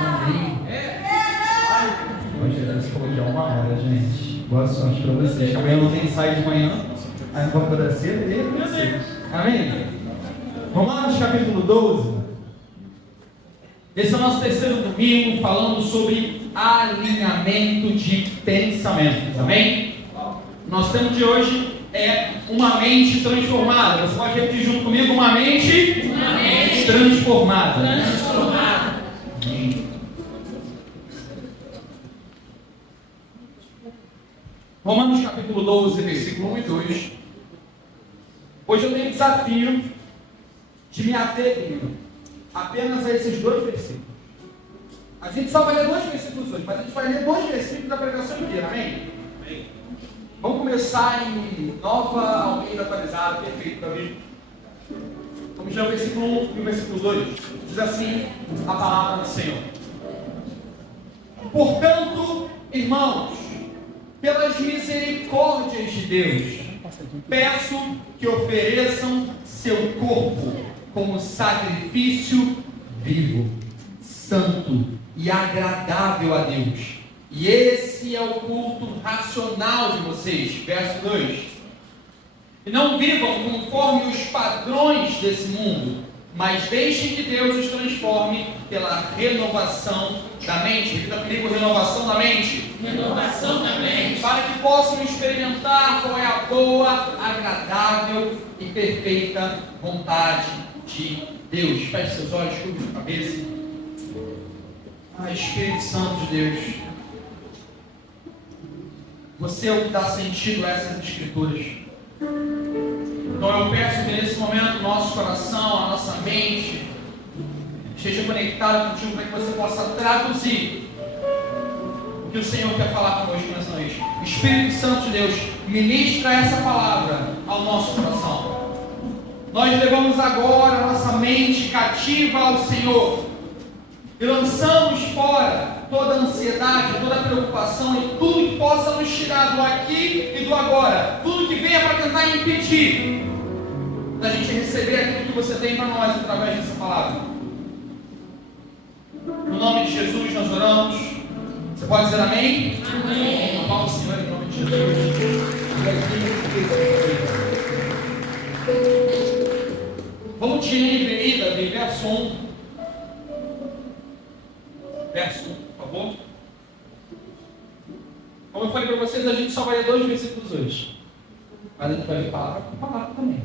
Amém. Hoje Deus falou que é 1 hora, gente. Boa sorte para vocês. Amanhã não tem ensaio de manhã. Aí não vou poder ser e vocês. Amém? Romanos capítulo 12. Esse é o nosso terceiro domingo falando sobre alinhamento de pensamentos. Amém? Nosso tema de hoje é uma mente transformada. Você pode repetir junto comigo? Uma mente transformada. Amém. Romanos capítulo 12, versículo 1 e 2. Hoje eu tenho o desafio de me ater apenas a esses 2 versículos. A gente só vai ler 2 versículos hoje, mas a gente vai ler 2 versículos da pregação inteira, amém? Amém. Vamos começar em Nova Almeida Atualizada, perfeito, Davi. Vamos ler o versículo 1 e o versículo 2. Diz assim a palavra do Senhor. Portanto, irmãos, pelas misericórdias de Deus, peço que ofereçam seu corpo como sacrifício vivo, santo e agradável a Deus. E esse é o culto racional de vocês. Verso 2. E não vivam conforme os padrões desse mundo, mas deixem que Deus os transforme pela renovação da mente. Repita comigo: renovação da mente. Renovação da mente. Para que possam experimentar qual é a boa, agradável e perfeita vontade de Deus. Feche seus olhos, curva a cabeça. Espírito Santo de Deus, você é o que dá sentido a essas escrituras. Então eu peço que nesse momento nosso coração, a nossa mente esteja conectado contigo para que você possa traduzir o que o Senhor quer falar conosco nessa noite. Espírito Santo de Deus, ministra essa palavra ao nosso coração. Nós levamos agora a nossa mente cativa ao Senhor e lançamos fora toda a ansiedade, toda a preocupação e tudo que possa nos tirar do aqui e do agora, tudo que venha para tentar impedir da gente receber aquilo que você tem para nós através dessa palavra. No nome de Jesus nós oramos. Você pode dizer amém? Amém. Amar o Senhor em nome de Jesus. Vamos de NVI, Davi, verso 1. Verso 1, por favor. Como eu falei para vocês, a gente só vai ler 2 versículos hoje. Mas a gente vai ler palavra por palavra também.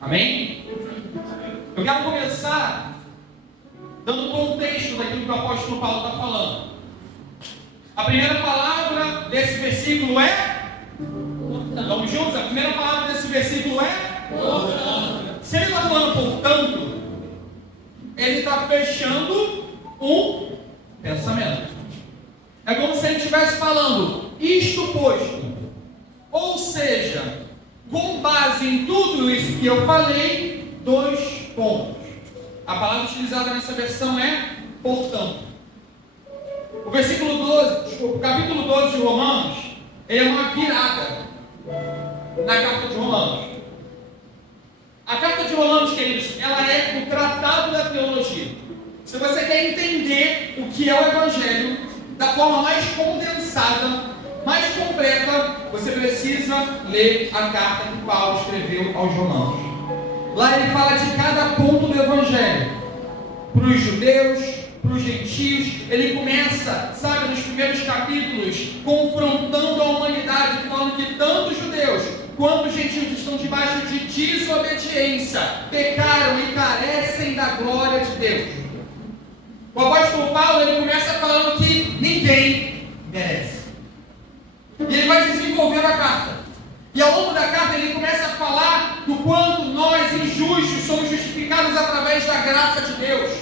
Amém? Eu quero começar dando contexto daquilo que o apóstolo Paulo está falando. A primeira palavra desse versículo é? Vamos juntos? A primeira palavra desse versículo é? Se ele está falando portanto, ele está fechando um pensamento. É como se ele estivesse falando isto posto. Ou seja, com base em tudo isso que eu falei, 2 pontos. A palavra utilizada nessa versão é portanto. O capítulo 12 de Romanos, ele é uma virada na carta de Romanos. A carta de Romanos, queridos, ela é o tratado da teologia. Se você quer entender o que é o Evangelho da forma mais condensada, mais completa, você precisa ler a carta que Paulo escreveu aos Romanos. Lá ele fala de cada ponto do Evangelho. Para os judeus, para os gentios, ele começa, sabe, nos primeiros capítulos, confrontando a humanidade, falando que tanto os judeus quanto os gentios estão debaixo de desobediência, pecaram e carecem da glória de Deus. O apóstolo Paulo, ele começa falando que ninguém merece. E ele vai desenvolvendo a carta. E ao longo da carta ele começa a falar do quanto nós, injustos, somos justificados através da graça de Deus.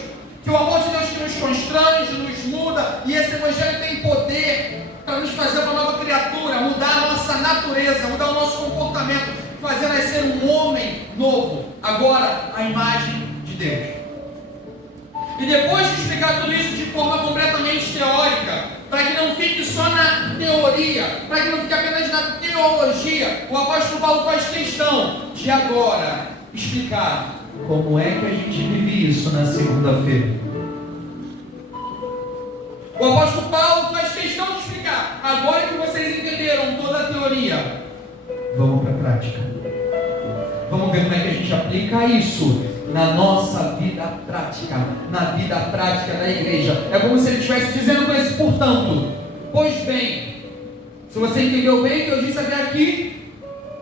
Que o amor de Deus que nos constrange, nos muda, e esse Evangelho tem poder para nos fazer uma nova criatura, mudar a nossa natureza, mudar o nosso comportamento, fazer nascer um homem novo, agora a imagem de Deus. E depois de explicar tudo isso de forma completamente teórica, para que não fique só na teoria, para que não fique apenas na teologia, o apóstolo Paulo faz questão de agora explicar como é que a gente vive isso na segunda-feira? O apóstolo Paulo faz questão de explicar. Agora que vocês entenderam toda a teoria, vamos para a prática. Vamos ver como é que a gente aplica isso na nossa vida prática, na vida prática da igreja. É como se ele estivesse dizendo com esse portanto. Pois bem, se você entendeu bem o que eu disse até aqui,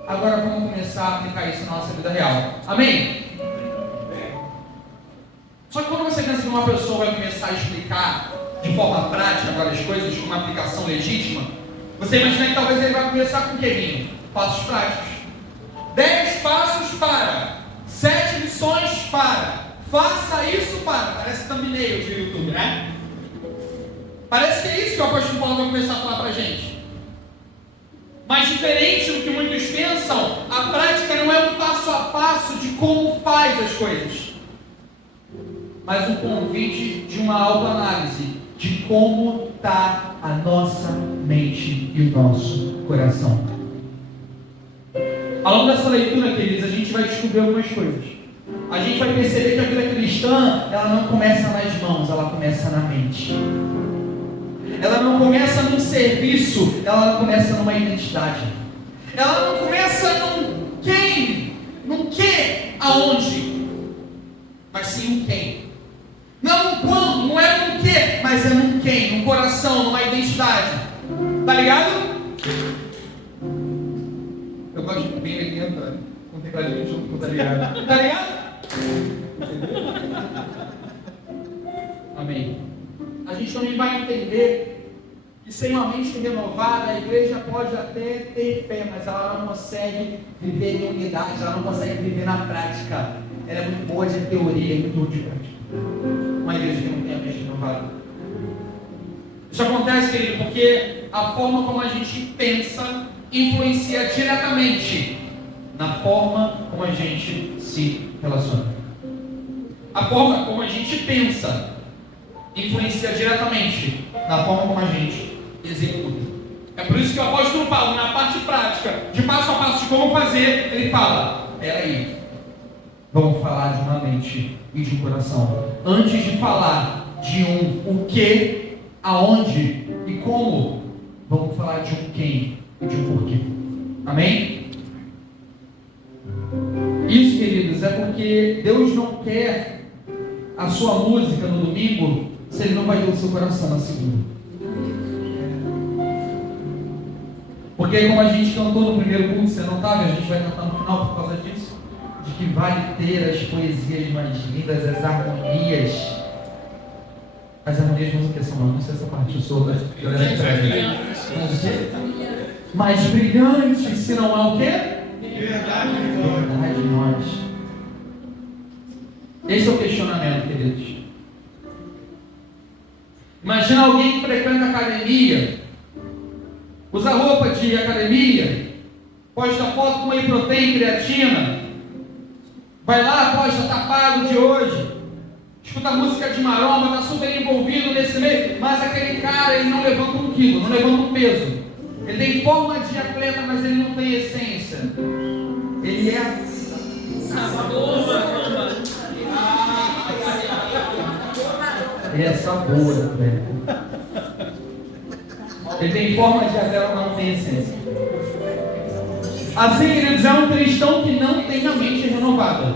agora vamos começar a aplicar isso na nossa vida real. Amém? Só que quando você pensa que uma pessoa vai começar a explicar de forma prática várias coisas, com uma aplicação legítima, você imagina que talvez ele vai começar com o que, Vinho? Passos práticos. 10 passos para, 7 lições para, faça isso para. Parece thumbnail de YouTube, né? Parece que é isso que o apóstolo Paulo vai começar a falar para a gente. Mas diferente do que muitos pensam, a prática não é um passo a passo de como faz as coisas, mas um convite de uma autoanálise de como está a nossa mente e o nosso coração. Ao longo dessa leitura, queridos, a gente vai descobrir algumas coisas. A gente vai perceber que a vida cristã, ela não começa nas mãos, ela começa na mente. Ela não começa num serviço, ela começa numa identidade. Ela não começa num quem, num que, aonde, mas sim um quem. Não no quando, não é no que, mas é num quem, num coração, numa identidade. Tá ligado? Eu gosto de bem aqui entrando. Com tecladinho junto com tá ligado. Tá ligado? Amém. A gente também vai entender que sem uma mente renovada, a igreja pode até ter fé, mas ela não consegue viver em unidade, ela não consegue viver na prática. Ela é muito boa de teoria e muito ruim de prática. Uma igreja que não tem a mente renovada. Isso acontece, querido, porque a forma como a gente pensa influencia diretamente na forma como a gente se relaciona. A forma como a gente pensa influencia diretamente na forma como a gente executa. É por isso que o apóstolo Paulo, na parte prática, de passo a passo de como fazer, ele fala: peraí, vamos falar de uma mente e de um coração. Antes de falar de o que, aonde e como, vamos falar de um quem e de um porquê. Amém? Isso, queridos, é porque Deus não quer a sua música no domingo se Ele não vai ter o seu coração na segunda. Porque como a gente cantou no primeiro culto, você não estava, a gente vai cantar no final por causa disso, de que vale ter as poesias mais lindas, as harmonias. As harmonias não são não, não sei essa parte, eu sou da mais brilhante, se não é o quê? Verdade de nós. Esse é o questionamento, queridos. Imagina alguém que frequenta academia, usa roupa de academia, posta foto com whey protein, creatina, vai lá, posta, tá pago de hoje, escuta música de maromba, tá super envolvido nesse meio, mas aquele cara, ele não levanta 1 quilo, não levanta um peso. Ele tem forma de atleta, mas ele não tem essência. Ele é ele é sabor, velho. Ele tem forma de atleta, mas não tem essência. Assim, queridos, é um cristão que não tem a mente renovada.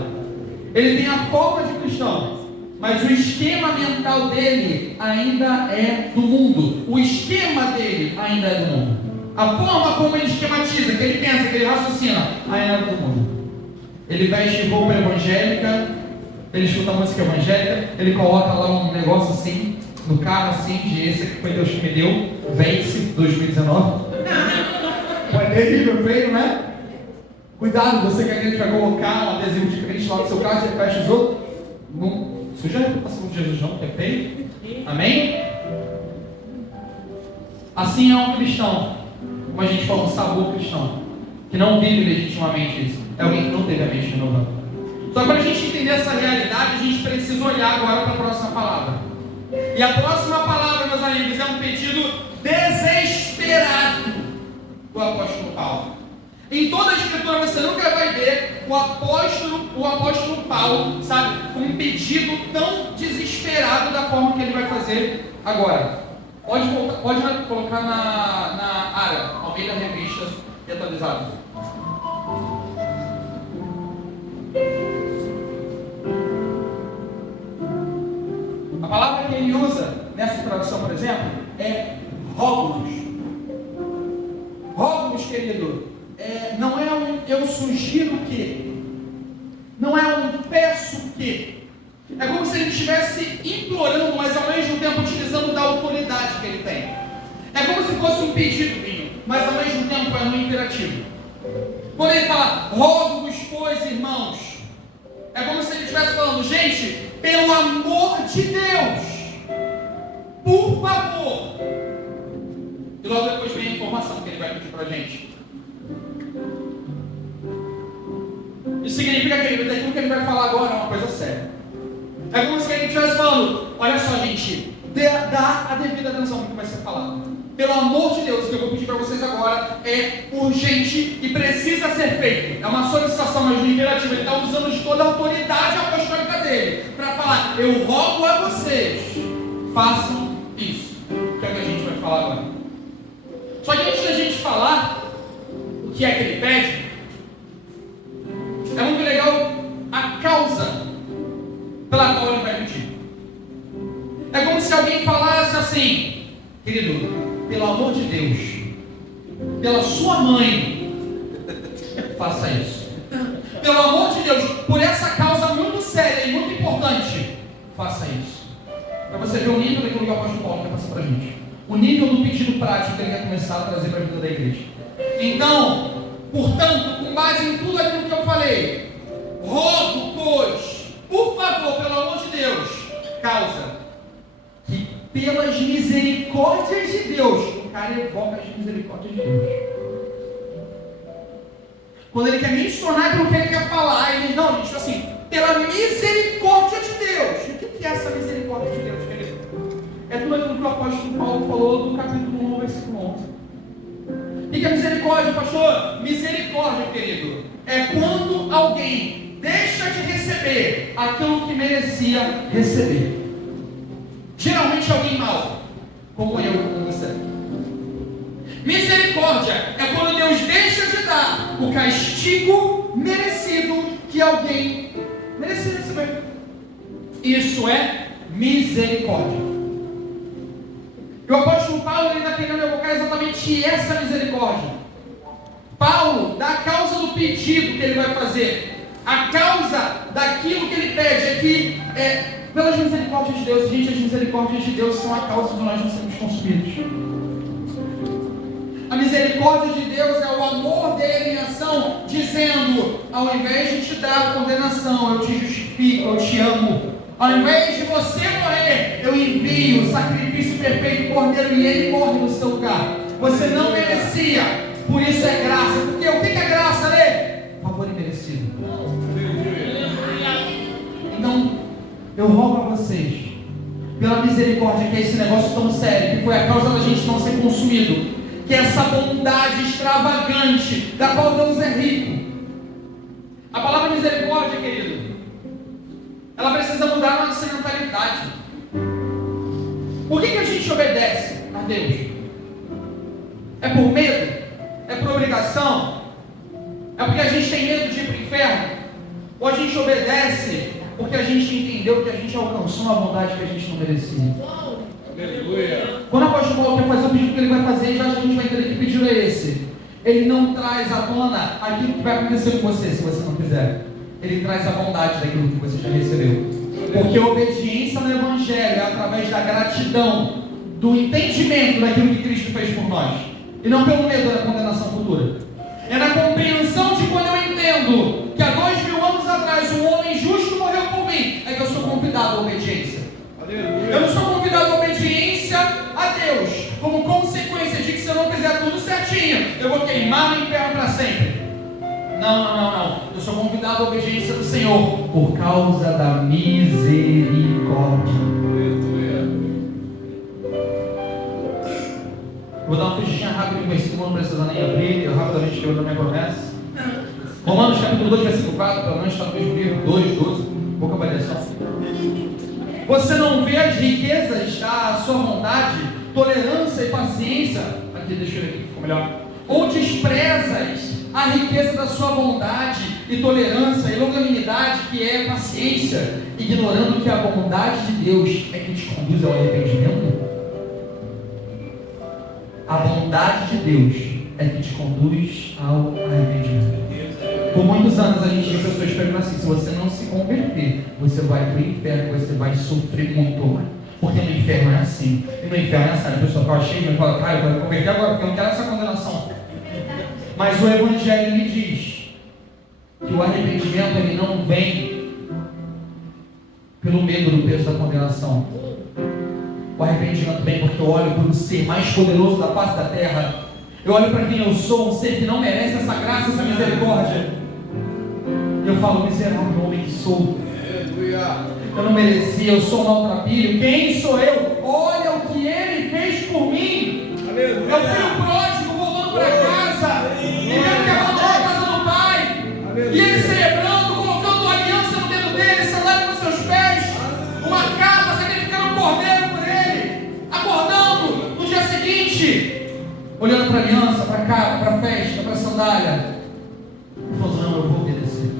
Ele tem a forma de cristão, mas o esquema mental dele ainda é do mundo. O esquema dele ainda é do mundo. A forma como ele esquematiza, que ele pensa, que ele raciocina, ainda é do mundo. Ele veste roupa evangélica, ele escuta música evangélica, ele coloca lá um negócio assim, no carro assim, de esse que foi Deus que me deu, Vence 2019. É terrível, feio, né? Cuidado, você que a gente vai colocar um adesivo diferente lá no seu carro, você fecha os outros. Não suja a reputação de Jesus não, que é feio. Amém? Assim é um cristão, como a gente falou, um sabor cristão, que não vive legitimamente isso. É alguém que não teve a mente renovada. Só para a gente entender essa realidade, a gente precisa olhar agora para a próxima palavra. E a próxima palavra, meus amigos, é um pedido desesperado do apóstolo Paulo. Em toda a escritura você nunca vai ver o apóstolo Paulo, sabe, com um pedido tão desesperado da forma que ele vai fazer agora. Pode colocar na área, Almeida Revista e atualizado. A palavra que ele usa nessa tradução, por exemplo, é róbulos. Róbulos, querido, não é um eu sugiro que, não é um peço que. É como se ele estivesse implorando, mas ao mesmo tempo utilizando da autoridade que ele tem. É como se fosse um pedido, mas ao mesmo tempo é no imperativo. Quando ele fala, rogo-vos, pois, irmãos, é como se ele estivesse falando, gente, pelo amor de Deus, por favor. E logo depois vem a informação que ele vai pedir para a gente. Isso significa, querido, que aquilo que ele vai falar agora é uma coisa séria. É como se ele estivesse falando, olha só, gente, dá a devida atenção no que vai ser falado. Pelo amor de Deus, o que eu vou pedir para vocês agora é urgente e precisa ser feito. É uma solicitação, mas no imperativo. Ele está usando de toda a autoridade apostólica dele para falar, eu rogo a vocês, façam isso. Que é o que a gente vai falar agora. Só que antes da gente falar o que é que ele pede, é muito legal a causa pela qual ele vai pedir. É como se alguém falasse assim, querido, pelo amor de Deus, pela sua mãe, faça isso. Pelo amor de Deus, por essa causa muito séria e muito importante, faça isso. Para você ver o nível daquilo que o apóstolo Paulo quer passar para a gente. O nível do pedido prático que ele quer começar a trazer para a vida da igreja. Então, portanto, com base em tudo aquilo que eu falei, rogo, pois, por favor, pelo amor de Deus, causa que pelas misericórdias de Deus, o cara evoca as misericórdias de Deus. Quando ele quer mencionar aquilo que ele quer falar, ele diz, não, gente, assim, pela misericórdia de Deus. E o que é essa misericórdia de Deus, querido? É tudo aquilo que o apóstolo Paulo falou no capítulo 1, versículo 11. O que é misericórdia, pastor? Misericórdia, querido, é quando alguém deixa de receber aquilo que merecia receber. Geralmente alguém mau, como eu, como você. Misericórdia é quando Deus deixa de dar o castigo merecido que alguém merecia receber. Isso é misericórdia. E o apóstolo Paulo está querendo evocar exatamente essa misericórdia. Paulo, da causa do pedido que ele vai fazer, a causa daquilo que ele pede é que pelas misericórdias de Deus, gente, as misericórdias de Deus são a causa de nós não sermos consumidos. A misericórdia de Deus é o amor dele em ação, dizendo, ao invés de te dar condenação, eu te justifico, eu te amo. Ao invés de você morrer, eu envio o sacrifício perfeito, cordeiro, e ele morre no seu lugar. Você não merecia, por isso é graça. Porque o que é graça, né? Favor imerecido. Então, eu rogo a vocês, pela misericórdia, que é esse negócio tão sério, que foi a causa da gente não ser consumido, que é essa bondade extravagante, da qual Deus é rico. A palavra misericórdia, querido, ela precisa mudar a nossa mentalidade. Por que a gente obedece a Deus? É por medo? É por obrigação? É porque a gente tem medo de ir para o inferno? Ou a gente obedece porque a gente entendeu que a gente alcançou uma bondade que a gente não merecia? Aleluia. Quando o apóstolo Paulo quer fazer o pedido que ele vai fazer, já a gente vai entender que pedido é esse. Ele não traz à tona aquilo que vai acontecer com você se você não fizer. Ele traz a bondade daquilo que você já recebeu. Porque a obediência no Evangelho é através da gratidão, do entendimento daquilo que Cristo fez por nós. E não pelo medo da condenação futura. É na compreensão de quando eu entendo que há 2000 anos atrás um homem justo morreu por mim, é que eu sou convidado à obediência. Aleluia. Eu não sou convidado à obediência a Deus, como consequência de que se eu não fizer tudo certinho, eu vou queimar no inferno para sempre. Não. Eu sou convidado à obediência do Senhor por causa da misericórdia. Vou dar uma fugidinha rápida no versículo, não precisa nem abrir, eu rapidamente quebro a minha promessa. capítulo 2, versículo 4, pelo menos está no mesmo livro, 2, 12, pouca variação. Você não vê as riquezas da sua bondade, tolerância e paciência, aqui deixa eu ver aqui que ficou melhor, ou desprezas a riqueza da sua bondade e tolerância e longanimidade, que é paciência, ignorando que a bondade de Deus é que te conduz ao arrependimento? A bondade de Deus é que te conduz ao arrependimento. Por muitos anos a gente tem pessoas perguntando assim: se você não se converter, você vai para o inferno, você vai sofrer muito mais. Porque no inferno é assim. E no inferno é assim, a pessoa fala cheia e fala: cara, eu vou me converter agora, porque eu não quero essa condenação. Mas o Evangelho me diz que o arrependimento ele não vem pelo medo do peso da condenação. O arrependimento vem porque eu olho para o ser mais poderoso da face da terra. Eu olho para quem eu sou, um ser que não merece essa graça, essa misericórdia. Eu falo: miserável homem que sou. Eu não merecia, eu sou maltrapilho. Quem sou eu? Olha o que ele fez por mim. É o filho pródigo voltando para casa e vendo que abandonou a casa do pai. E ele celebrando, colocando aliança no dedo dele, sandália nos seus pés, uma capa, sacrificando um cordeiro por ele, acordando no dia seguinte, olhando para a aliança, para a capa, para a festa, para a sandália. Ele falou: não, eu vou obedecer.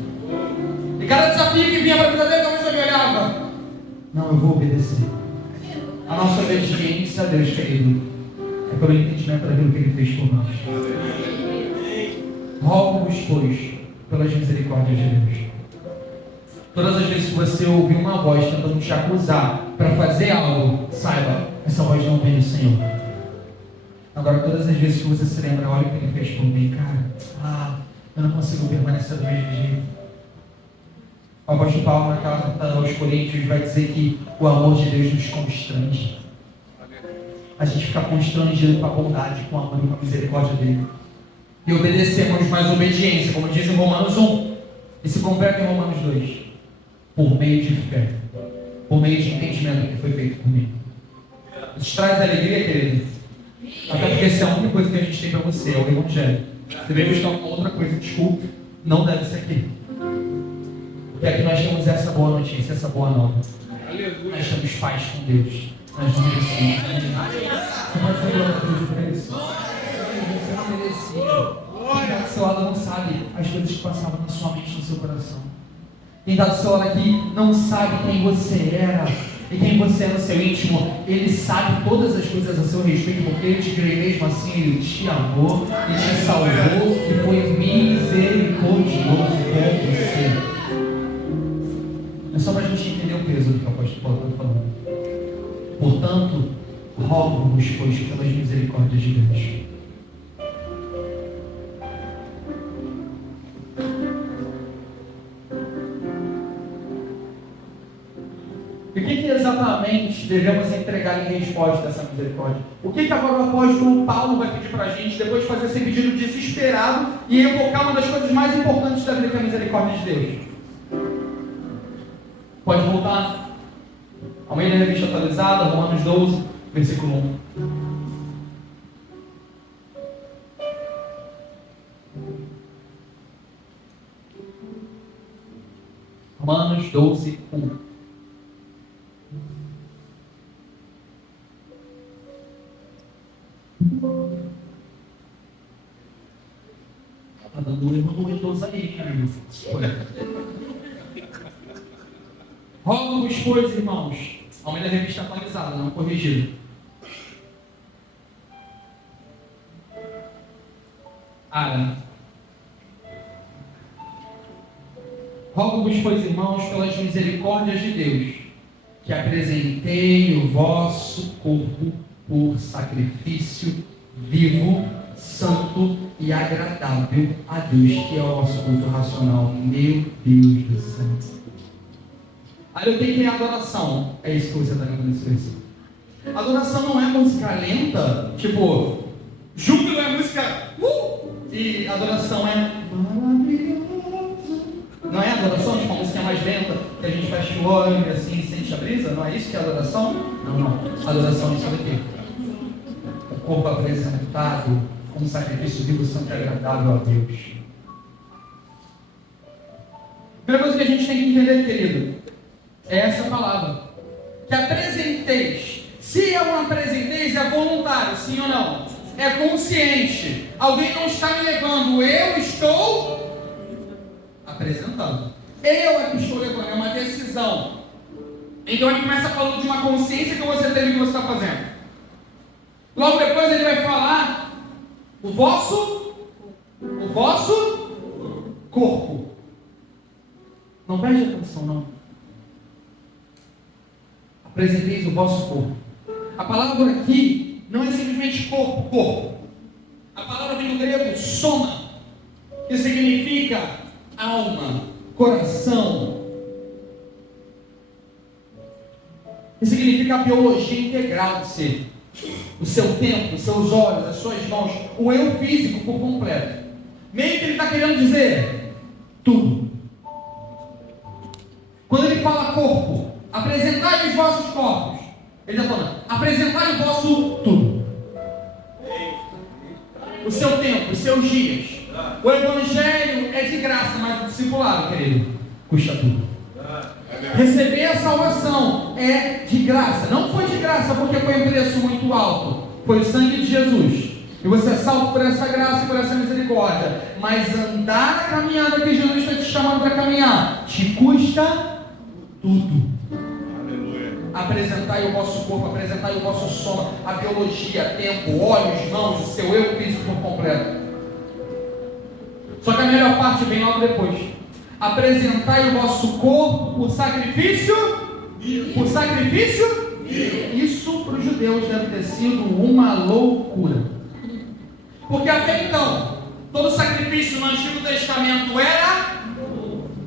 E cada desafio que vinha para a vida dele, talvez eu me olhava: não, eu vou obedecer. A nossa obediência a Deus, querido, é pelo entendimento daquilo que ele fez por nós. Rogo-vos, pois, pelas misericórdias de Deus. Todas as vezes que você ouvir uma voz tentando te acusar para fazer algo, saiba, essa voz não vem do Senhor. Agora, todas as vezes que você se lembra: olha o que ele fez por mim, cara, eu não consigo permanecer do mesmo jeito. O apóstolo Paulo, na carta aos Coríntios, vai dizer que o amor de Deus nos constrange. A gente fica constrangido com a bondade, com o amor e com a misericórdia dele. E obedecemos, mais obediência, como diz em Romanos 1, e se completa em Romanos 2, por meio de fé, por meio de entendimento do que foi feito por mim. Isso traz alegria, querido? Até porque essa é a única coisa que a gente tem para você, é o Evangelho. Você veio buscar uma outra coisa, desculpe, não deve ser aqui. Porque aqui nós temos essa boa notícia, essa boa nova. Aleluia. Nós somos pais com Deus. Nós não merecemos. Você pode fazer glória a Deus por isso? Você não merecia. Quem está do seu lado não sabe as coisas que passavam na sua mente, no seu coração. Quem está do seu lado aqui não sabe quem você era e quem você é no seu íntimo. Ele sabe todas as coisas a seu respeito, porque ele te criou, mesmo assim ele te amou e te salvou e foi misericordioso com você. É só para a gente entender o peso do que o apóstolo Paulo está falando. Portanto, rogo-vos, pois, pelas misericórdias de Deus. E o que exatamente devemos entregar em resposta a essa misericórdia? O que agora o apóstolo Paulo vai pedir para a gente, depois de fazer esse pedido desesperado e evocar uma das coisas mais importantes da vida, que é a misericórdia de Deus? Pode voltar. Almeida Revista Atualizada, Romanos 12, versículo 1. Romanos 12, 1. Está dando um erro no Windows aí, amigo. Rogo-vos, pois, irmãos, Almeida Revista Atualizada, não corrigida. Rogo-vos, pois, irmãos, pelas misericórdias de Deus, que apresentei o vosso corpo por sacrifício vivo, santo e agradável a Deus, que é o nosso culto racional. Meu Deus do céu. Aí eu tenho que ir à adoração. É isso que você está cantando nesse versículo. Adoração não é música lenta, tipo, júbilo é música e adoração é maravilhoso. Não é adoração, tipo uma música mais lenta, que a gente fecha o olho e assim sente a brisa? Não é isso que é adoração? Não. Adoração é isso daqui. O corpo apresentado como sacrifício vivo, santo e agradável a Deus. primeira coisa que a gente tem que entender, querido, é essa palavra. Que apresenteis. Se é um apresenteis, é voluntário, sim ou não? É consciente. Alguém não está me levando, eu estou apresentando. Eu é que estou levando, é uma decisão. Então ele começa falando de uma consciência que você teve que você está fazendo. Logo depois ele vai falar o vosso corpo. Não preste atenção, não. Apresenteis o vosso corpo. A palavra aqui não é simplesmente corpo. A palavra vem do grego soma, que significa alma, coração, que significa a biologia integral do ser. O seu tempo, os seus olhos, as suas mãos, o eu físico por completo. Meio que ele está querendo dizer tudo. Quando ele fala corpo, apresentai os vossos corpos, ele está falando, apresentai o vosso tudo. O seu tempo, os seus dias. O evangelho é de graça, mas o discipulado, querido, custa tudo. Receber a salvação é de graça. Não foi de graça porque foi um preço muito alto. Foi o sangue de Jesus. E você é salvo por essa graça e por essa misericórdia. Mas andar a caminhada que Jesus está te chamando para caminhar te custa tudo. Apresentai o vosso corpo, apresentai o vosso soma, a biologia, tempo, olhos, mãos, o seu eu físico por completo. Só que a melhor parte vem logo depois. Apresentai o vosso corpo por sacrifício. Por sacrifício? Isso para os judeus deve ter sido uma loucura. Porque até então, todo sacrifício no Antigo Testamento era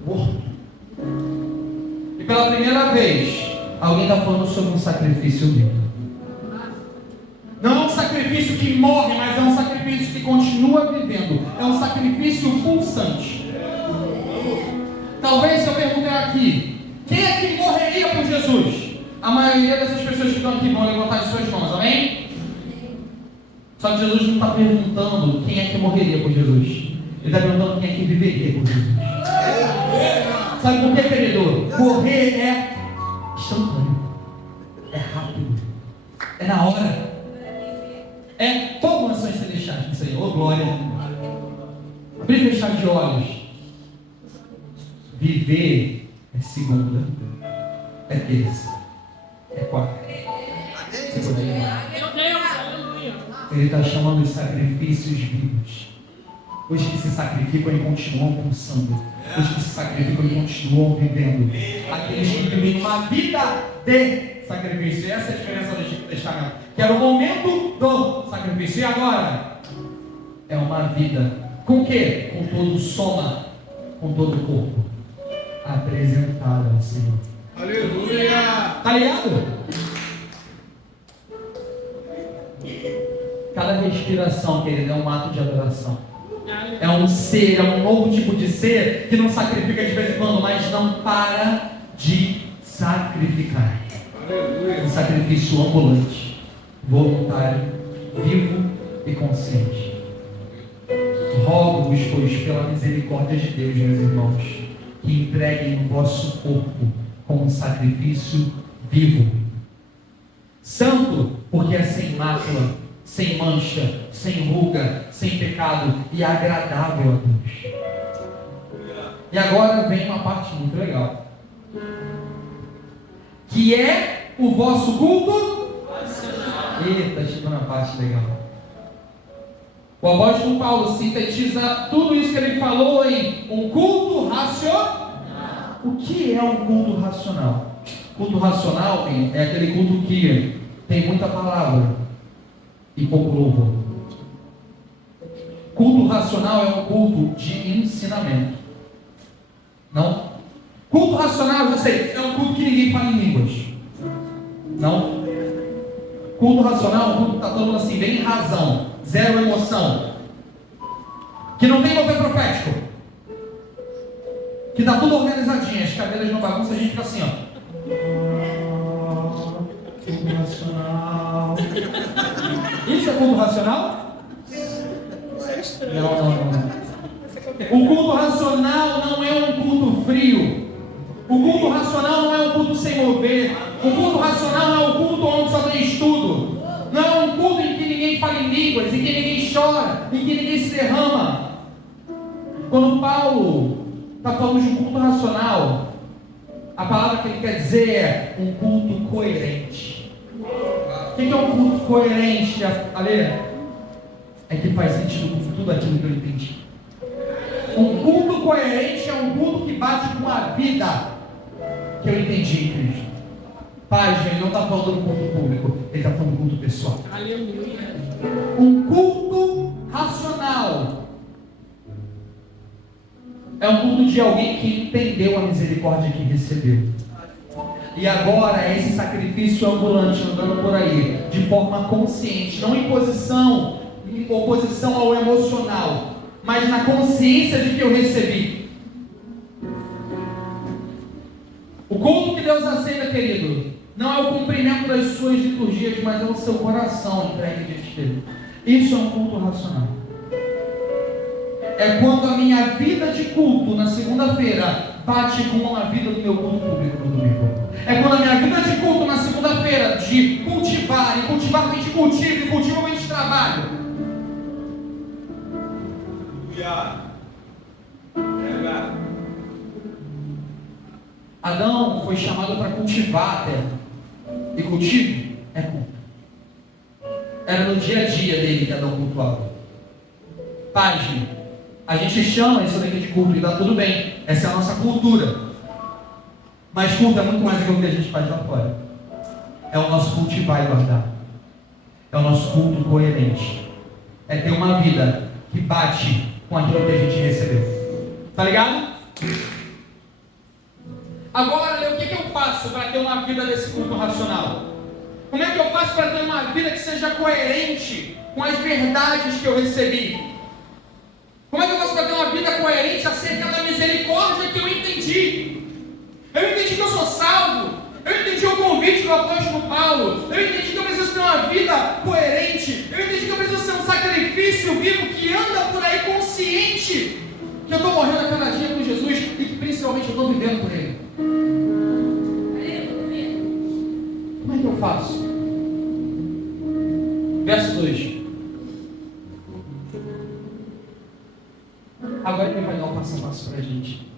morto. E pela primeira vez, alguém está falando sobre um sacrifício vivo. Não é um sacrifício que morre, mas é um sacrifício que continua vivendo. É um sacrifício pulsante. Talvez se eu perguntar aqui, quem é que morreria por Jesus? A maioria dessas pessoas que estão aqui vão levantar as suas mãos, amém? Só que Jesus não está perguntando quem é que morreria por Jesus. Ele está perguntando quem é que viveria por Jesus. Sabe por quê, querido? Morrer é instantâneo, é rápido, é na hora, é como nações celestiais, Senhor, glória. Abrir e fechar de olhos. Viver é segunda, é terça, é quarta. Ele está chamando de sacrifícios vivos. Os que se sacrificam e continuam pulsando. Os que se sacrificam e continuam vivendo. Aqueles que vivem uma vida de sacrifício. E essa é a diferença do Antigo Testamento. Que era o momento do sacrifício. E agora? É uma vida. Com o quê? Com todo o soma. Com todo o corpo. Apresentada ao Senhor. Aleluia! Tá ligado? Cada respiração, querido, é um ato de adoração. É um ser, é um novo tipo de ser que não sacrifica de vez em quando, mas não para de sacrificar. Aleluia! Um sacrifício ambulante, voluntário, vivo e consciente. Rogo-vos, pois, pela misericórdia de Deus, meus irmãos, que entreguem o vosso corpo como um sacrifício vivo, santo, porque é sem mácula, sem mancha, sem ruga, sem pecado e agradável a Deus. E agora vem uma parte muito legal, que é o vosso culto. Eita, chegou na parte legal. O apóstolo Paulo sintetiza tudo isso que ele falou em um culto racional. O que é um culto racional? Culto racional é aquele culto que tem muita palavra e pouco louvor. Culto racional é um culto de ensinamento. Não? Culto racional, eu já sei, é um culto que ninguém fala em línguas. Não? Culto racional é um culto que está todo mundo assim, bem razão, zero emoção, que não tem mover profético, que está tudo organizadinho, as cadeiras não bagunçam, a gente fica assim, ó. Culto racional. Isso é culto racional? Não. O culto racional não é um culto frio. O culto racional não é um culto sem mover. O culto racional não é um culto onde só tem estudo. Não é um culto em que ninguém fala em línguas, em que ninguém chora, em que ninguém se derrama. Quando Paulo está falando de um culto racional, a palavra que ele quer dizer é um culto coerente. O que é um culto coerente, Ale? É que faz sentido com tudo aquilo que eu entendi. Um culto coerente é um culto que bate com a vida que eu entendi em Cristo. Paz, ele não está falando do culto público, ele está falando do culto pessoal. Aleluia. Um culto racional é um culto de alguém que entendeu a misericórdia que recebeu. E agora é esse sacrifício ambulante andando por aí, de forma consciente, não em oposição ao emocional, mas na consciência de que eu recebi. O culto que Deus aceita, querido, não é o cumprimento das suas liturgias, mas é o seu coração entregue diante dele. Isso é um culto racional. É quando a minha vida de culto na segunda-feira bate com a vida do meu culto público no domingo. É quando a minha vida de culto na segunda-feira de cultivar, e cultivar mente cultivo, e cultivo mente trabalho. Adão foi chamado para cultivar a terra. E cultivo é culto. Era no dia a dia dele que Adão cultuava. Página. A gente chama isso daqui de culto e está tudo bem. Essa é a nossa cultura. Mas culto é muito mais do que a gente faz lá fora. É o nosso cultivar e guardar. É o nosso culto coerente. É ter uma vida que bate com aquilo que a gente recebeu. Tá ligado? Agora, o que eu faço para ter uma vida desse culto racional? Como é que eu faço para ter uma vida que seja coerente com as verdades que eu recebi? Como é que eu faço para ter uma vida coerente acerca da misericórdia que eu entendi? Eu entendi que eu sou salvo. Eu entendi o convite do apóstolo Paulo. Eu entendi que eu preciso ter uma vida coerente. Eu entendi que eu preciso ser um sacrifício vivo que anda por aí consciente que eu estou morrendo a cada dia com Jesus e que principalmente eu estou vivendo por Ele. Como é que eu faço? Verso 2. Agora ele vai dar um passo a passo para a gente.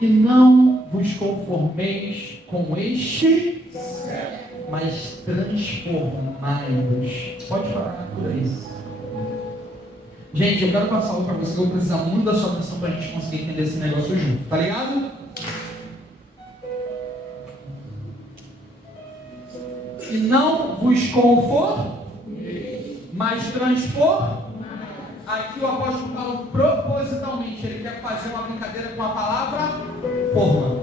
E não vos conformeis com este, mas transformai-vos. Pode parar por aí. Gente, eu quero passar algo para vocês. Eu vou precisar muito da sua atenção para a gente conseguir entender esse negócio junto. Tá ligado? E não vos conformeis, mas transformai. Aqui o apóstolo Paulo, propositalmente, ele quer fazer uma brincadeira com a palavra forma,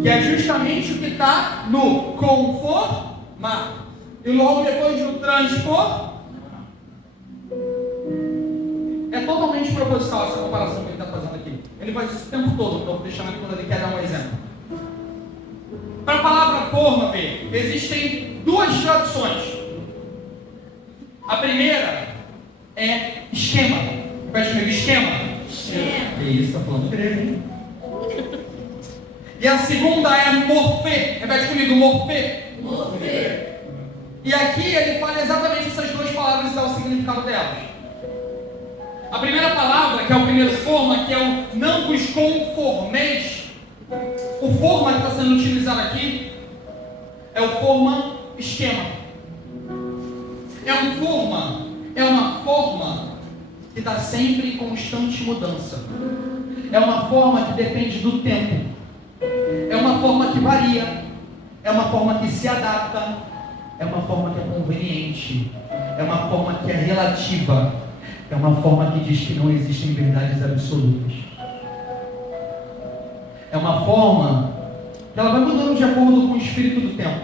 que é justamente o que está no conformar, e logo depois no transformar. É totalmente proposital essa comparação que ele está fazendo aqui. Ele faz isso o tempo todo, então vou deixar aqui quando ele quer dar um exemplo. Para a palavra forma, existem duas traduções. A primeira é esquema. Repete comigo, esquema. Que isso, está falando grego, hein? E a segunda é morfê. Repete comigo, morfê. Morfê. E aqui ele fala exatamente essas duas palavras e dá o significado delas. A primeira palavra, que é o primeiro forma, que é o não vos conformeis. O forma que está sendo utilizado aqui é o forma esquema. É uma forma que está sempre em constante mudança. É uma forma que depende do tempo. É uma forma que varia. É uma forma que se adapta. É uma forma que é conveniente. É uma forma que é relativa. É uma forma que diz que não existem verdades absolutas. É uma forma que ela vai mudando de acordo com o espírito do tempo.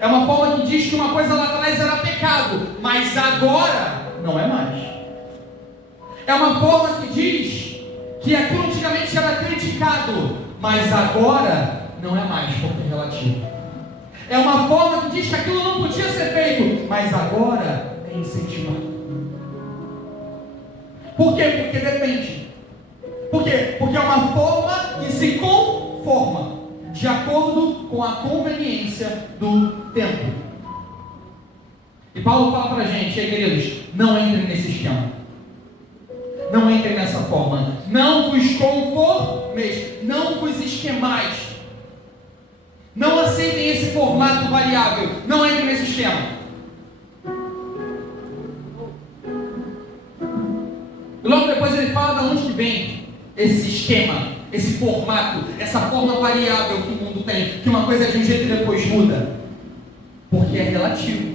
É uma forma que diz que uma coisa lá atrás era pecado, mas agora não é mais. É uma forma que diz que aquilo antigamente era criticado, mas agora não é mais, porque é relativo. É uma forma que diz que aquilo não podia ser feito, mas agora é incentivado. Por quê? Porque depende. Por quê? Porque é uma forma que se conforma de acordo com a conveniência do tempo. E Paulo fala para a gente, queridos, não entrem nesse esquema. Não entrem nessa forma. Não vos conformeis. Não vos esquemais. Não aceitem esse formato variável. Não entrem nesse esquema. E logo depois ele fala de onde que vem esse esquema, esse formato, essa forma variável que o mundo tem, que uma coisa é de um jeito e depois muda. Porque é relativo.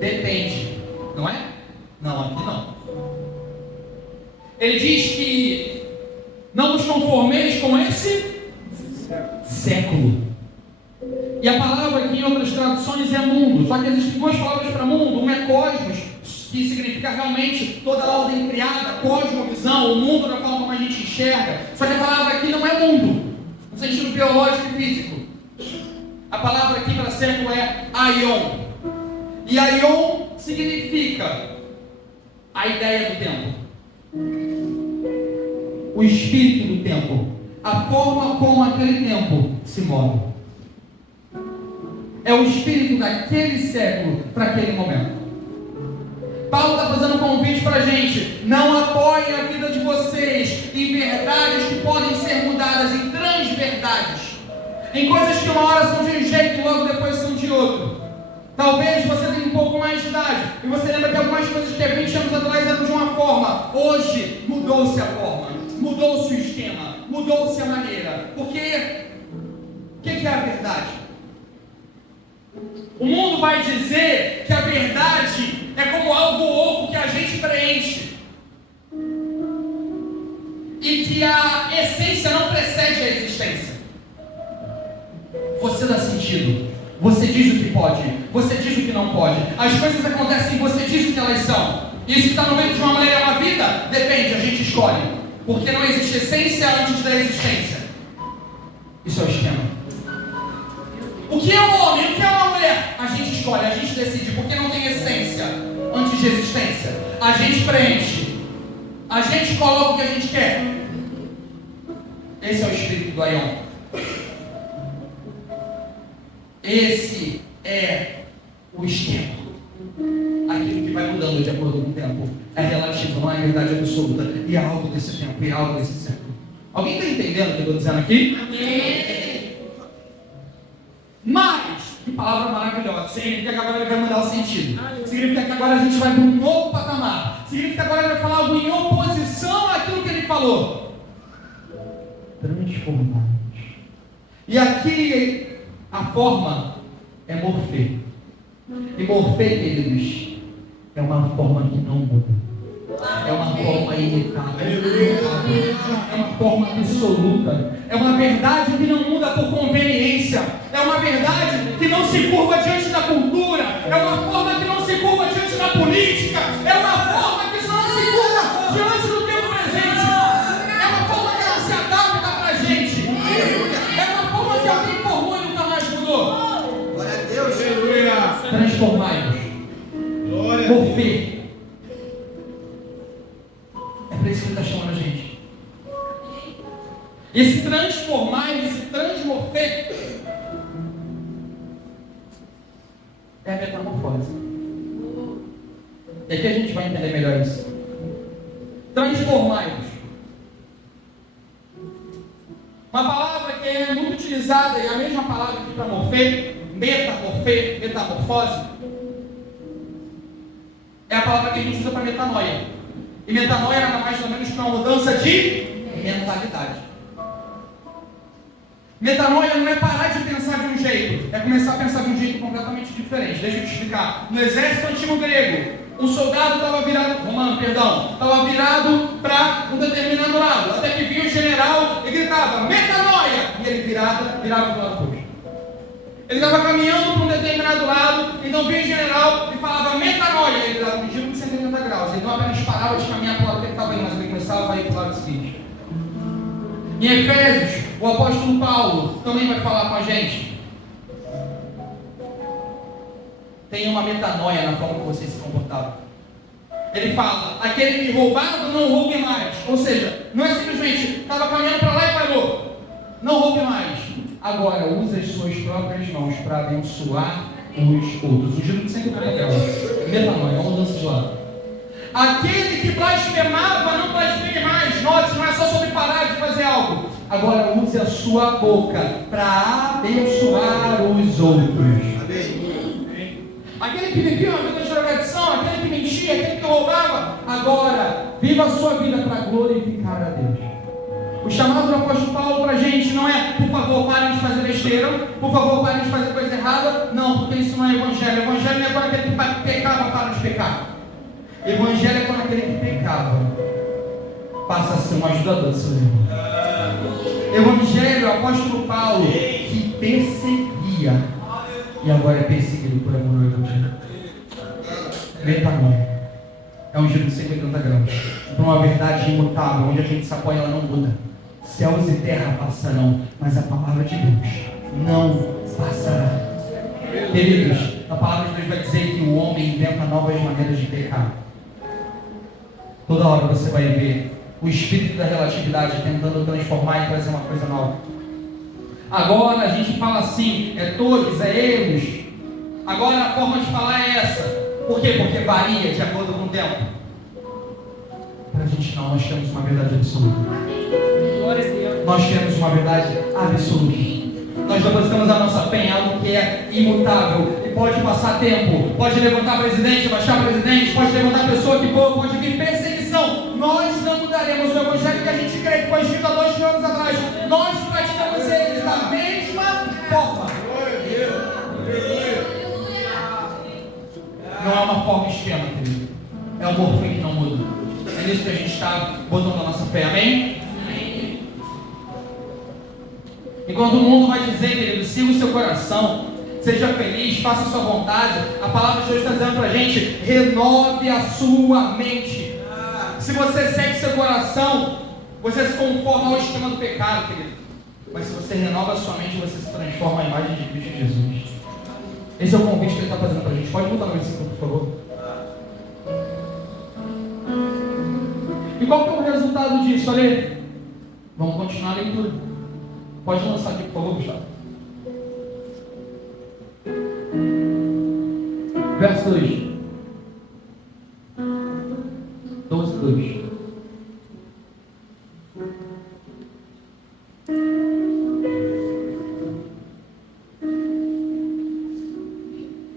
Depende. Não é? Não, aqui não. Ele diz que não vos conformeis com esse século. E a palavra aqui em outras traduções é mundo. Só que existem duas palavras para mundo. Uma é cosmos, que significa realmente toda a ordem criada, cosmovisão, o mundo da forma como a gente enxerga. Só que a palavra aqui não é mundo, no sentido biológico e físico. A palavra aqui para século é aion. E aion significa a ideia do tempo, o espírito do tempo, a forma como aquele tempo se move. É o espírito daquele século para aquele momento. Paulo está fazendo um convite para a gente: não apoiem a vida de vocês em verdades que podem ser mudadas, em transverdades, em coisas que uma hora são de um jeito e logo depois são de outro. Talvez você tenha um pouco mais de idade e você lembra que algumas coisas que há 20 anos atrás eram de uma forma. Hoje mudou-se a forma, mudou-se o esquema, mudou-se a maneira. Porque o que é a verdade? O mundo vai dizer que a verdade é como algo oco que a gente preenche e que a essência não precede a existência. Você dá sentido. Você diz o que pode, você diz o que não pode. As coisas acontecem e você diz o que elas são. Isso que está no meio de uma maneira é uma vida? Depende, a gente escolhe. Porque não existe essência antes da existência. Isso é o esquema. O que é um homem, o que é uma mulher? A gente escolhe, a gente decide. Porque não tem essência antes de existência. A gente preenche. A gente coloca o que a gente quer. Esse é o espírito do aion. Esse é o esquema. Aquilo que vai mudando de acordo com o tempo. É relativo, não é verdade absoluta. E é algo desse tempo, e é algo desse século. Alguém está entendendo o que eu estou dizendo aqui? Amém. Mas, que palavra maravilhosa. Significa que agora ele vai mudar o sentido. Significa que agora a gente vai para um novo patamar. Significa que agora ele vai falar algo em oposição àquilo que ele falou. Transformados. E aqui a forma é morfê. E morfê, queridos, é uma forma que não muda. É uma forma imutável. É uma forma absoluta. É uma verdade que não muda por conveniência. É uma verdade que não se curva diante da cultura. É uma forma que não se curva diante da política. É uma forma que não se curva diante do tempo presente. É uma forma que não se adapta para a gente. É uma forma que alguém formou e nunca mais mudou. Glória a Deus. Transformai-vos. Morfê. É para isso que ele está chamando a gente. Esse transformar, esse transmorfê é a metamorfose. E aqui a gente vai entender melhor isso. Transformai-vos. Uma palavra que é muito utilizada, e a mesma palavra aqui para morfê, metamorfose, é a palavra que a gente usa para metanoia. E metanoia nada mais ou menos que uma mudança de mentalidade. Metanoia não é parar de pensar de um jeito, é começar a pensar de um jeito completamente diferente. Deixa eu te explicar. No exército antigo grego, um soldado estava virado para um determinado lado, até que vinha o general e gritava, metanoia! E ele virava para o lado oposto. Ele estava caminhando para um determinado lado, então vinha o general e falava metanoia, ele dava um giro de 180 graus. Ele não apenas parava de caminhar para o lado que ele estava indo, mas ele começava a ir para o lado seguinte. Em Efésios, o apóstolo Paulo também vai falar com a gente. Tenha uma metanoia na forma que vocês se comportavam. Ele fala, aquele que roubava, não roube mais. Ou seja, não é simplesmente, estava caminhando para lá e parou. Não roube mais. Agora, use as suas próprias mãos para abençoar os outros. O Júlio sempre vai aquela. Metanoia, vamos dançar de lado. Aquele que blasfemava, não blasfeme mais. Note, não é só sobre parar de fazer algo. Agora, use a sua boca para abençoar os outros. Aquele que vivia uma vida de drogadição, aquele que mentia, aquele que roubava, agora, viva a sua vida para glorificar a Deus. O chamado do apóstolo Paulo para a gente não é, por favor, parem de fazer besteira, por favor, parem de fazer coisa errada. Não, porque isso não é evangelho. Evangelho não é quando aquele que pecava para de pecar. Evangelho é quando aquele que pecava passa a ser um ajudador de seus irmãos. Evangelho, o apóstolo Paulo, que perseguia e agora é perseguido por amor ao evangelho. Metanoia. É um giro de 180 graus. Para uma verdade imutável, onde a gente se apoia, ela não muda. Céus e terra passarão, mas a palavra de Deus não passará. Queridos, a palavra de Deus vai dizer que o homem inventa novas maneiras de pecar. Toda hora você vai ver o espírito da relatividade tentando transformar e trazer uma coisa nova. Agora a gente fala assim, é todos, é erros. Agora a forma de falar é essa. Por quê? Porque varia de acordo com o tempo. Para a gente não, nós temos uma verdade absoluta. Nós temos uma verdade absoluta. Nós depositamos a nossa fé em algo que é imutável. E pode passar tempo, pode levantar presidente, baixar presidente, pode levantar pessoa que for, pode vir perseguição. Nós não mudaremos o evangelho que a gente crê que foi escrito há 2 mil anos atrás. Nós praticamos eles da mesma forma. Não é uma forma esquema, querido. É um morfém que não muda. É nisso que a gente está botando a nossa fé, amém? Enquanto o mundo vai dizer, querido, siga o seu coração, seja feliz, faça a sua vontade, a palavra de Deus está dizendo para a gente, renove a sua mente. Se você segue seu coração, você se conforma ao esquema do pecado, querido. Mas se você renova a sua mente, você se transforma à imagem de Cristo Jesus. Esse é o convite que ele está fazendo para a gente. Pode botar no versículo, por favor. E qual que é o resultado disso? Olha aí. Vamos continuar a leitura. Pode lançar aqui, por favor, Gustavo. Verso 2. 12:2.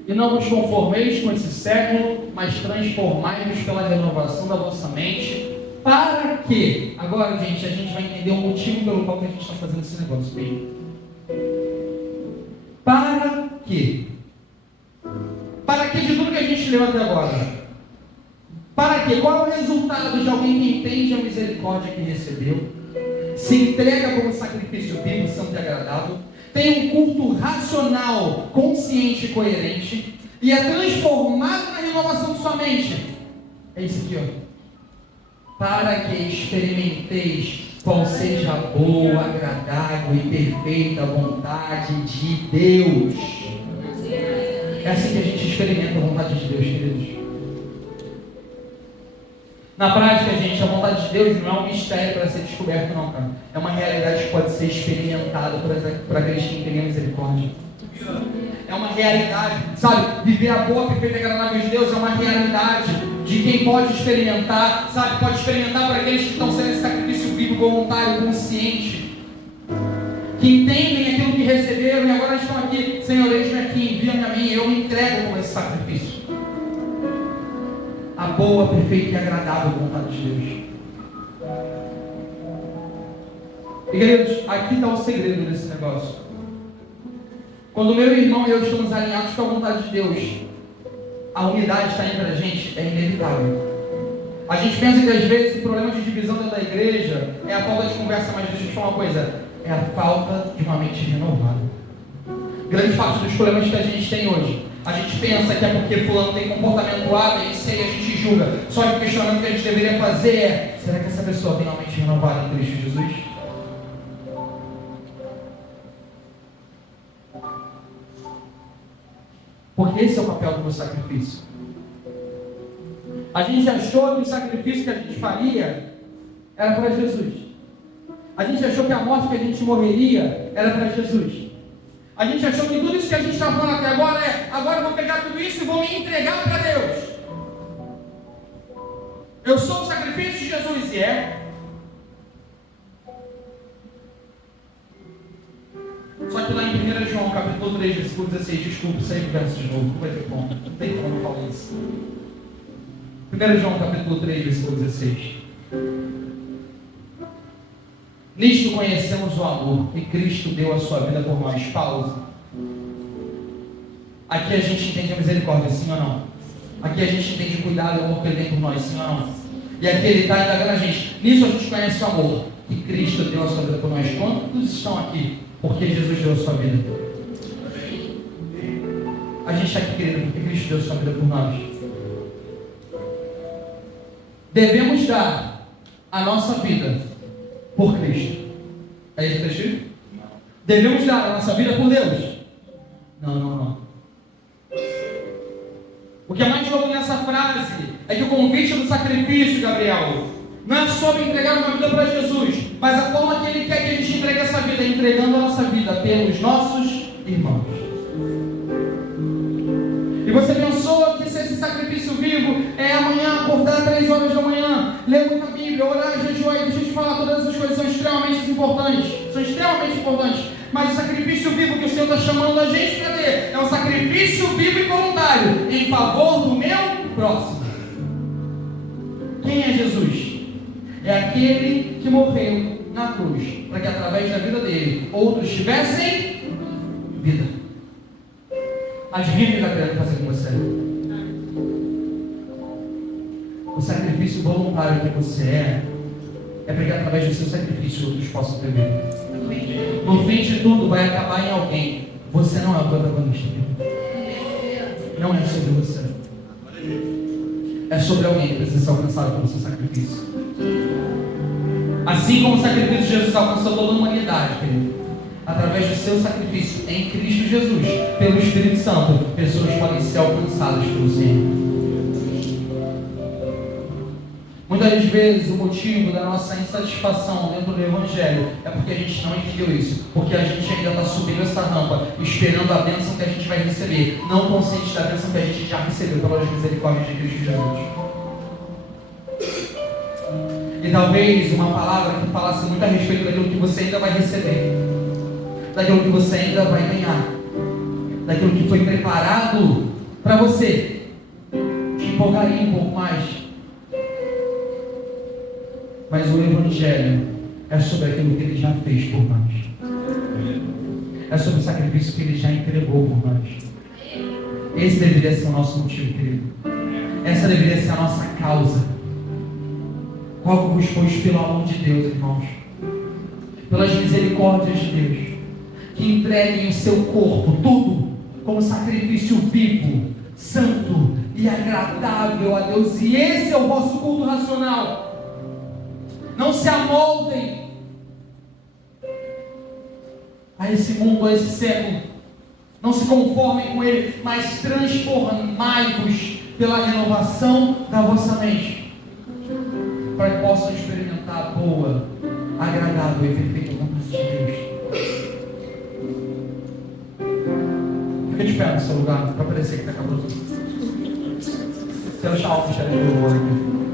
E não vos conformeis com esse século, mas transformai-vos pela renovação da vossa mente. Para que? Agora, gente, a gente vai entender o motivo pelo qual que a gente está fazendo esse negócio bem. Para quê? Para que de tudo que a gente leu até agora? Para quê? Qual é o resultado de alguém que entende a misericórdia que recebeu, se entrega como sacrifício vivo, santo e agradável, tem um culto racional, consciente e coerente, e é transformado na renovação de sua mente? É isso aqui, ó. Para que experimenteis qual seja a boa, agradável e perfeita vontade de Deus. É assim que a gente experimenta a vontade de Deus, queridos. Na prática, gente, a vontade de Deus não é um mistério para ser descoberto, não, cara. É uma realidade que pode ser experimentada por aqueles que entendem a misericórdia. É uma realidade, sabe? Viver a boa, perfeita e agradável de Deus é uma realidade de quem pode experimentar, sabe? Pode experimentar para aqueles que estão sendo esse sacrifício vivo, voluntário, consciente, que entendem aquilo que receberam e agora estão aqui, Senhor, eis-me aqui, envia-me a mim, eu me entrego com esse sacrifício. A boa, perfeita e agradável vontade de Deus. E queridos, aqui está o segredo desse negócio. Quando o meu irmão e eu estamos alinhados com a vontade de Deus, a unidade está entre a gente, é inevitável. A gente pensa que às vezes o problema de divisão dentro da igreja é a falta de conversa, mas deixa eu te falar uma coisa, é a falta de uma mente renovada. Grande parte dos problemas que a gente tem hoje, a gente pensa que é porque fulano tem comportamento A, B e C e a gente julga. Só que o questionamento que a gente deveria fazer é, será que essa pessoa tem uma mente renovada em Cristo Jesus? Porque esse é o papel do meu sacrifício. A gente achou que o sacrifício que a gente faria era para Jesus. A gente achou que a morte que a gente morreria era para Jesus. A gente achou que tudo isso que a gente está falando até agora agora eu vou pegar tudo isso e vou me entregar para Deus. Eu sou o sacrifício de Jesus, e é. Só que lá em 1 João, capítulo 3, versículo 16, desculpa, sempre verso de novo, não vai ter como, não tem como eu falar isso. 1 João, capítulo 3, versículo 16. Nisto conhecemos o amor, que Cristo deu a sua vida por nós. Pausa. Aqui a gente entende a misericórdia, sim ou não? Aqui a gente entende o cuidado e o amor que Ele tem por nós, sim ou não? E aqui Ele está indagando a gente. Nisso a gente conhece o amor, que Cristo deu a sua vida por nós. Quantos estão aqui porque Jesus deu a sua vida? A gente está aqui, querido, porque Cristo deu a sua vida por nós. Devemos dar a nossa vida por Cristo. É isso que está escrito? Devemos dar a nossa vida por Deus? Não. O que é mais louco nessa frase é que o convite do sacrifício, Gabriel, não é sobre entregar uma vida para Jesus, mas a forma que Ele quer que a gente entregue essa vida é entregando a nossa vida pelos nossos irmãos. E você pensou que se esse sacrifício vivo é amanhã acordar 3 horas da manhã, ler muita Bíblia, orar, jejuar, deixa eu te falar, todas essas coisas são extremamente importantes, mas o sacrifício vivo que o Senhor está chamando a gente para ter é um sacrifício vivo e voluntário em favor do meu próximo. Quem é Jesus? É aquele que morreu na cruz para que através da vida dele outros tivessem vida. Adivinha o que ele está querendo fazer com você? O sacrifício voluntário que você é para que através do seu sacrifício outros possam ter vida. No fim de tudo vai acabar em alguém. Você não é o protagonista. Não é sobre você. É sobre alguém que precisa ser alcançado pelo seu sacrifício. Assim como o sacrifício de Jesus alcançou toda a humanidade, querido, através do seu sacrifício em Cristo Jesus, pelo Espírito Santo, pessoas podem ser alcançadas pelo Senhor. Muitas vezes o motivo da nossa insatisfação dentro do Evangelho é porque a gente não entendeu isso, porque a gente ainda está subindo essa rampa, esperando a bênção que a gente vai receber, não consciente da bênção que a gente já recebeu pelas misericórdias de Cristo Jesus. E talvez uma palavra que falasse muito a respeito daquilo que você ainda vai receber, daquilo que você ainda vai ganhar, daquilo que foi preparado para você, te empolgaria um pouco mais. Mas o Evangelho é sobre aquilo que Ele já fez por nós. É sobre o sacrifício que Ele já entregou por nós. Esse deveria ser o nosso motivo, querido. Essa deveria ser a nossa causa. Qual vos pôs pelo amor de Deus, irmãos? Pelas misericórdias de Deus. Que entreguem o seu corpo, tudo, como sacrifício vivo, santo e agradável a Deus. E esse é o vosso culto racional. Não se amoldem a esse mundo, a esse século. Não se conformem com ele, mas transformai-vos pela renovação da vossa mente, para que possam experimentar a boa, agradável e perfeita vontade de Deus. Fica de pé no seu lugar, para parecer que está acabando tudo. Se eu achar algo, deixa eu ver o olho aqui.